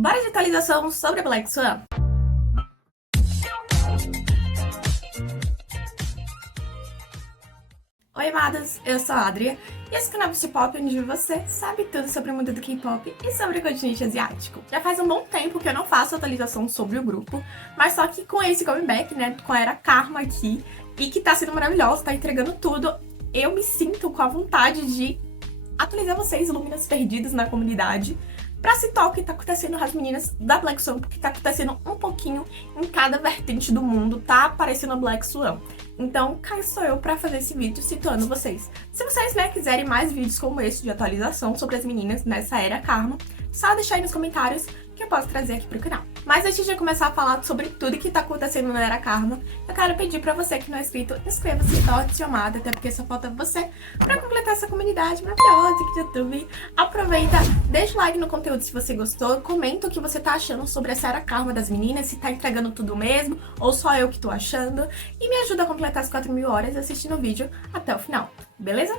Bora de atualização sobre a Black Swan? Oi, amadas, eu sou a Adria e esse canal é Pop, onde você sabe tudo sobre o mundo do K-pop e sobre o continente asiático. Já faz um bom tempo que eu não faço atualização sobre o grupo, mas só que com esse comeback, né, com a Era Karma aqui, e que tá sendo maravilhoso, tá entregando tudo, eu me sinto com a vontade de atualizar vocês, Luminas perdidos na comunidade, pra citar o que tá acontecendo com as meninas da Black Swan, porque tá acontecendo um pouquinho em cada vertente do mundo, tá aparecendo a Black Swan. Então, cá estou eu pra fazer esse vídeo situando vocês. Se vocês, né, quiserem mais vídeos como esse de atualização sobre as meninas nessa Era Karma, só deixar aí nos comentários que eu posso trazer aqui pro canal. Mas antes de começar a falar sobre tudo que tá acontecendo na Era Karma, eu quero pedir pra você que não é inscrito, inscreva-se, torne seu amado, até porque só falta você pra completar essa comunidade maravilhosa aqui do YouTube. Aproveita, deixa o like no conteúdo se você gostou, comenta o que você tá achando sobre essa Era Karma das meninas, se tá entregando tudo mesmo, ou só eu que tô achando, e me ajuda a completar as 4.000 horas assistindo o vídeo até o final, beleza?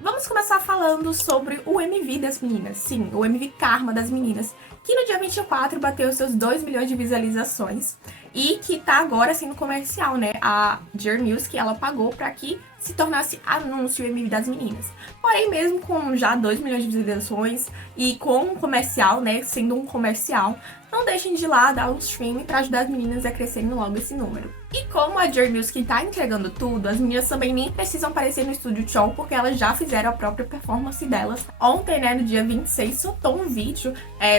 Vamos começar falando sobre o MV das meninas, sim, o MV Karma das meninas, que no dia 24 bateu seus 2 milhões de visualizações e que tá agora sendo comercial, né? A Jer Music, ela pagou pra que se tornasse anúncio o MV das meninas. Porém, mesmo com já 2 milhões de visualizações e com um comercial, né, sendo um comercial, não deixem de ir lá dar um stream pra ajudar as meninas a crescerem logo esse número. E como a Jer Music tá entregando tudo, as meninas também nem precisam aparecer no Estúdio Chon, porque elas já fizeram a própria performance delas. Ontem, né, no dia 26, soltou um vídeo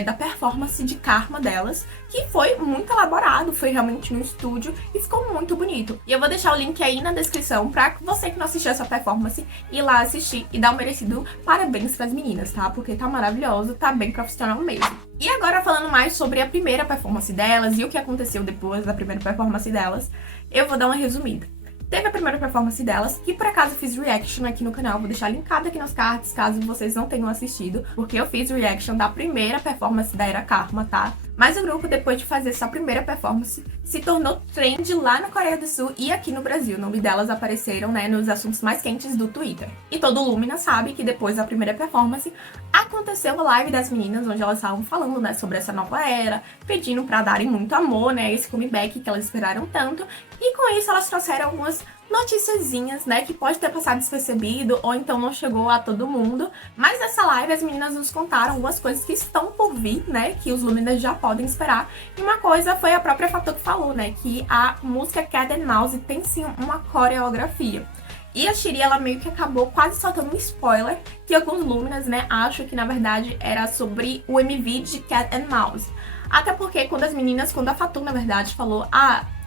da performance de Karma delas, que foi muito elaborado, foi realmente no estúdio e ficou muito bonito. E eu vou deixar o link aí na descrição pra você que não assistiu essa performance ir lá assistir e dar um merecido parabéns pras meninas, tá? Porque tá maravilhoso, tá bem profissional mesmo. E agora falando mais sobre a primeira performance delas e o que aconteceu depois da primeira performance delas, eu vou dar uma resumida. Teve a primeira performance delas, que por acaso fiz reaction aqui no canal, vou deixar linkado aqui nos cards caso vocês não tenham assistido, porque eu fiz reaction da primeira performance da Era Karma, tá? Mas o grupo, depois de fazer essa primeira performance, se tornou trend lá na Coreia do Sul e aqui no Brasil. O nome delas apareceram, né, nos assuntos mais quentes do Twitter. E todo Lumina sabe que depois da primeira performance, aconteceu a live das meninas, onde elas estavam falando, né, sobre essa nova era, pedindo pra darem muito amor, né, esse comeback que elas esperaram tanto. E com isso elas trouxeram algumas noticiazinhas, né, que pode ter passado despercebido ou então não chegou a todo mundo. Mas nessa live as meninas nos contaram algumas coisas que estão por vir, né, que os Luminas já podem esperar. E uma coisa foi a própria Fatou que falou, né, que a música Cat and Mouse tem sim uma coreografia. E a Shiri, ela meio que acabou quase soltando um spoiler, que alguns Luminas, né, acham que na verdade era sobre o MV de Cat and Mouse. Até porque quando a Fatou, na verdade, falou,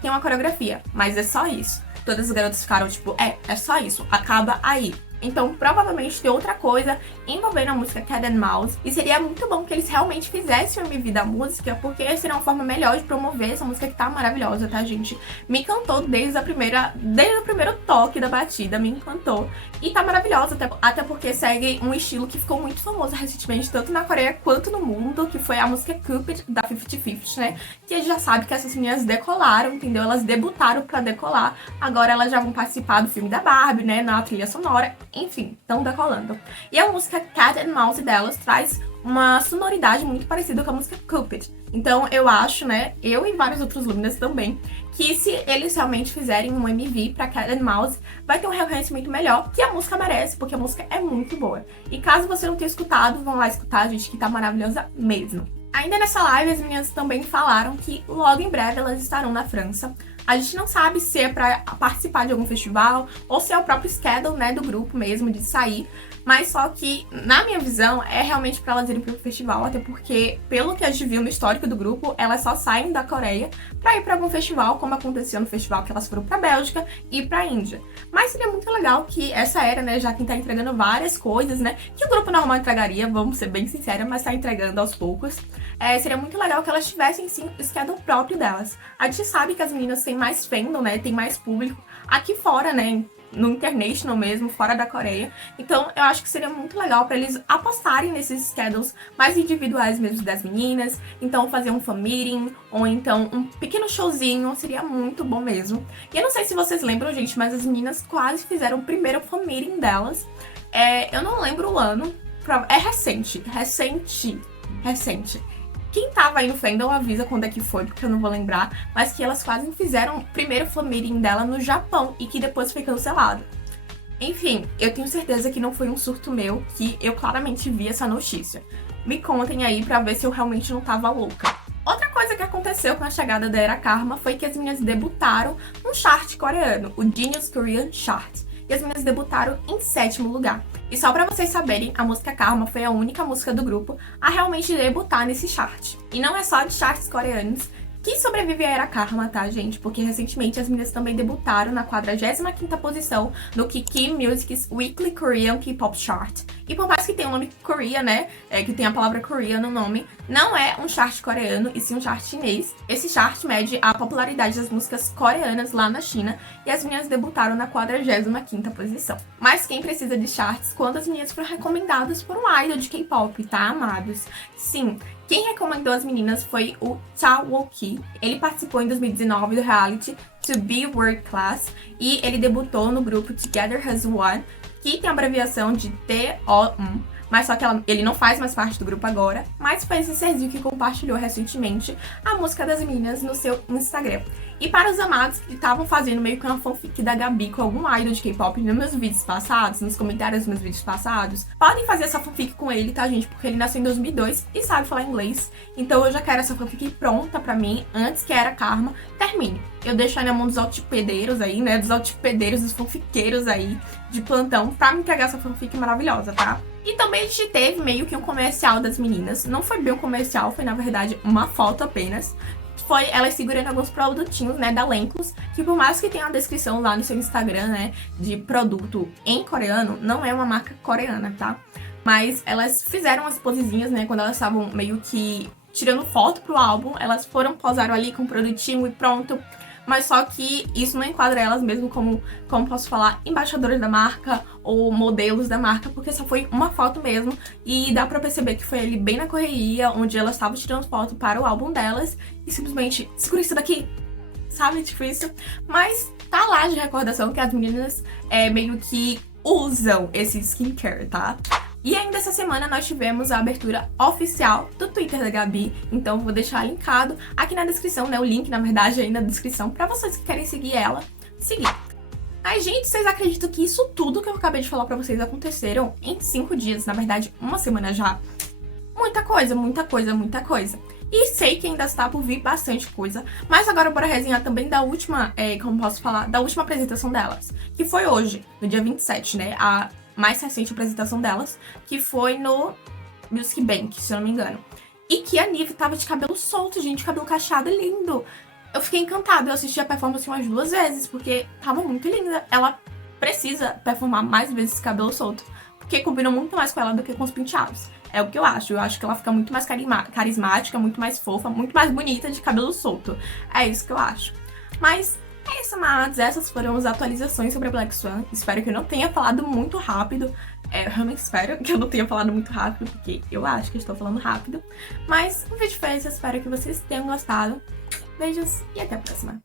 tem uma coreografia, mas é só isso. Todas as garotas ficaram tipo, é só isso, acaba aí. Então, provavelmente tem outra coisa envolvendo a música Cat and Mouse. E seria muito bom que eles realmente fizessem o MV da música, porque seria uma forma melhor de promover essa música que tá maravilhosa, tá, gente? Me encantou desde o primeiro toque da batida, me encantou. E tá maravilhosa, até porque segue um estilo que ficou muito famoso recentemente, tanto na Coreia quanto no mundo, que foi a música Cupid, da 50/50, né? Que a gente já sabe que essas meninas decolaram, entendeu? Elas debutaram pra decolar. Agora elas já vão participar do filme da Barbie, né? Na trilha sonora. Enfim, estão decolando. E a música Cat and Mouse delas traz uma sonoridade muito parecida com a música Cupid. Então eu acho, né, eu e vários outros Luminas também, que se eles realmente fizerem um MV pra Cat and Mouse, vai ter um reconhecimento melhor que a música merece, porque a música é muito boa. E caso você não tenha escutado, vão lá escutar, gente, que tá maravilhosa mesmo. Ainda nessa live, as meninas também falaram que logo em breve elas estarão na França. A gente não sabe se é pra participar de algum festival ou se é o próprio schedule, né, do grupo mesmo, de sair. Mas só que, na minha visão, é realmente pra elas irem pro festival, até porque, pelo que a gente viu no histórico do grupo, elas só saem da Coreia pra ir pra algum festival, como aconteceu no festival que elas foram pra Bélgica e pra Índia. Mas seria muito legal que essa era, né, já que tá entregando várias coisas, né, que o grupo normal entregaria, vamos ser bem sinceras, mas tá entregando aos poucos. Seria muito legal que elas tivessem, sim, o schedule próprio delas. A gente sabe que as meninas têm mais fandom, né, tem mais público aqui fora, né, no international mesmo, fora da Coreia. Então eu acho que seria muito legal pra eles apostarem nesses schedules mais individuais mesmo das meninas. Então fazer um fan meeting, ou então um pequeno showzinho, seria muito bom mesmo. E eu não sei se vocês lembram, gente, mas as meninas quase fizeram o primeiro fan meeting delas. Eu não lembro o ano, é recente. Quem tava aí no fandom avisa quando é que foi, porque eu não vou lembrar, mas que elas quase fizeram o primeiro fan meeting dela no Japão e que depois foi cancelado. Enfim, eu tenho certeza que não foi um surto meu, que eu claramente vi essa notícia. Me contem aí pra ver se eu realmente não tava louca. Outra coisa que aconteceu com a chegada da Era Karma foi que as meninas debutaram num chart coreano, o Genius Korean Chart. E as meninas debutaram em 7º lugar. E só pra vocês saberem, a música Karma foi a única música do grupo a realmente debutar nesse chart. E não é só de charts coreanos que sobrevive a Era Karma, tá, gente? Porque recentemente as meninas também debutaram na 45ª posição no Kiki Music's Weekly Korean K-Pop Chart. E por mais que tenha o nome Korea, né, que tem a palavra Korea no nome, não é um chart coreano, e sim um chart chinês. Esse chart mede a popularidade das músicas coreanas lá na China, e as meninas debutaram na 45ª posição. Mas quem precisa de charts quando as meninas foram recomendadas por um idol de K-pop, tá, amados? Sim, quem recomendou as meninas foi o Cha Woo-ki. Ele participou em 2019 do reality To Be World Class e ele debutou no grupo Together As One, que tem a abreviação de TO1, mas só que ele não faz mais parte do grupo agora, mas foi esse serzinho que compartilhou recentemente a música das meninas no seu Instagram. E para os amados que estavam fazendo meio que uma fanfic da Gabi com algum idol de K-pop nos meus vídeos passados, nos comentários dos meus vídeos passados, podem fazer essa fanfic com ele, tá, gente? Porque ele nasceu em 2002 e sabe falar inglês. Então eu já quero essa fanfic pronta pra mim, antes que a Era Karma termine. Eu deixo aí na mão dos altipedeiros aí, né? Dos altipedeiros, dos fanfiqueiros aí de plantão pra me entregar essa fanfic maravilhosa, tá? E também a gente teve meio que um comercial das meninas. Não foi bem um comercial, foi na verdade uma foto apenas. Foi elas segurando alguns produtinhos, né, da Lenclos, que por mais que tenha uma descrição lá no seu Instagram, né, de produto em coreano, não é uma marca coreana, tá? Mas elas fizeram as posezinhas, né, quando elas estavam meio que tirando foto pro álbum, elas posaram ali com o produtinho e pronto. Mas só que isso não enquadra elas mesmo como posso falar, embaixadores da marca ou modelos da marca, porque só foi uma foto mesmo e dá pra perceber que foi ali bem na correria, onde elas estavam tirando foto para o álbum delas e simplesmente, segura isso daqui, sabe, tipo isso. Mas tá lá de recordação que as meninas meio que usam esse skincare, tá? E ainda essa semana nós tivemos a abertura oficial do Twitter da Gabi, então vou deixar linkado aqui na descrição, né, o link na verdade aí na descrição pra vocês que querem seguir ela, seguir. Mas gente, vocês acreditam que isso tudo que eu acabei de falar pra vocês aconteceram em 5 dias, na verdade uma semana já? Muita coisa, muita coisa, muita coisa. E sei que ainda está por vir bastante coisa, mas agora bora resenhar também da última, como posso falar, da última apresentação delas, que foi hoje, no dia 27, né, a mais recente apresentação delas, que foi no Music Bank, se eu não me engano. E que a Nive tava de cabelo solto, gente, cabelo cacheado, lindo. Eu fiquei encantada, eu assisti a performance umas 2 vezes, porque tava muito linda. Ela precisa performar mais vezes esse cabelo solto, porque combina muito mais com ela do que com os penteados. É o que eu acho que ela fica muito mais carismática, muito mais fofa, muito mais bonita de cabelo solto. É isso que eu acho. Mas é isso, amados. Essas foram as atualizações sobre a Black Swan. Espero que eu não tenha falado muito rápido. Eu realmente espero que eu não tenha falado muito rápido, porque eu acho que estou falando rápido. Mas o vídeo foi esse. Eu espero que vocês tenham gostado. Beijos e até a próxima.